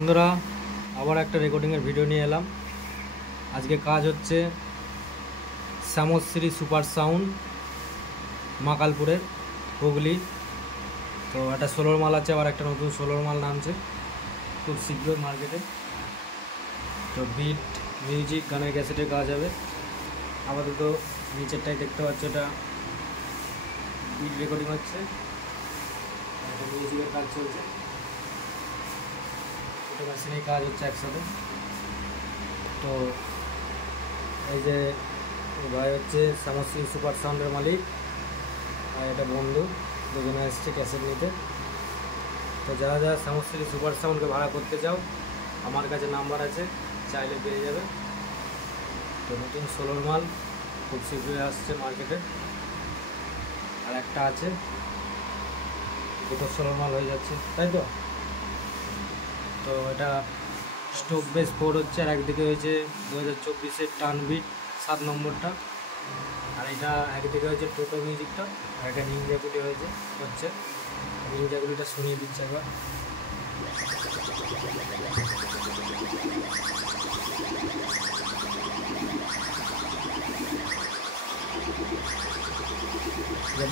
বন্ধুরা, আবার একটা রেকর্ডিংয়ের ভিডিও নিয়ে এলাম। আজকে কাজ হচ্ছে শ্যামশ্রী সুপার সাউন্ড, মাকালপুরের, হুগলি। তো একটা 16 মাল আছে, আবার একটা নতুন 16 মাল নামছে খুব শীঘ্রই মার্কেটে। তো বিট মিউজিক গানের ক্যাসেটের কাজ হবে। আপাতত নিচেরটাই দেখতে পাচ্ছ, এটা বিট রেকর্ডিং হচ্ছে, একটা মিউজিকের কাজ চলছে, দুটো মেশিনের কাজ হচ্ছে একসাথে। তো এই যে ভাই হচ্ছে শ্যামশ্রী সুপার সাউন্ডের মালিক, আর এটা বন্ধু, দুজনে এসছে ক্যাসেট নিতে। তো যারা যারা শ্যামশ্রী সুপার সাউন্ডকে ভাড়া করতে চাও, আমার কাছে নাম্বার আছে, চাইলে পেয়ে যাবে। তো নতুন 16 মাল খুব শীঘ্রই আসছে মার্কেটে, আর একটা আছে, দুটো 16 মাল হয়ে যাচ্ছে, তাই তো। তো এটা স্টোক বেস 4 হচ্ছে, আর একদিকে হয়েছে 2024-এর টার্ন বিট 7 নম্বরটা, আর এটা একদিকে হচ্ছে টোটো মিউজিকটা, আর একটা নিনজাগুলি হচ্ছে নিনজাগুলিটা শুনিয়ে দিচ্ছে একবার।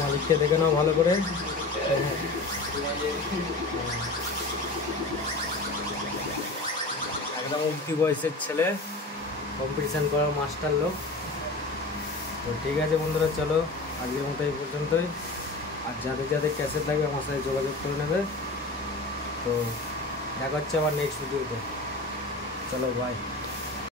মালিককে দেখে নাও ভালো করে। একদম উঠতি বয়সের ছেলে, কম্পিটিশান করার মাস্টার লোক। তো ঠিক আছে বন্ধুরা, চলো আজকের মতো এই পর্যন্তই। আর যাদের যাদের ক্যাসেট লাগবে আমার সাথে যোগাযোগ করে নেবে। তো দেখা হচ্ছে আবার নেক্সট ভিডিওতে। চলো বাই।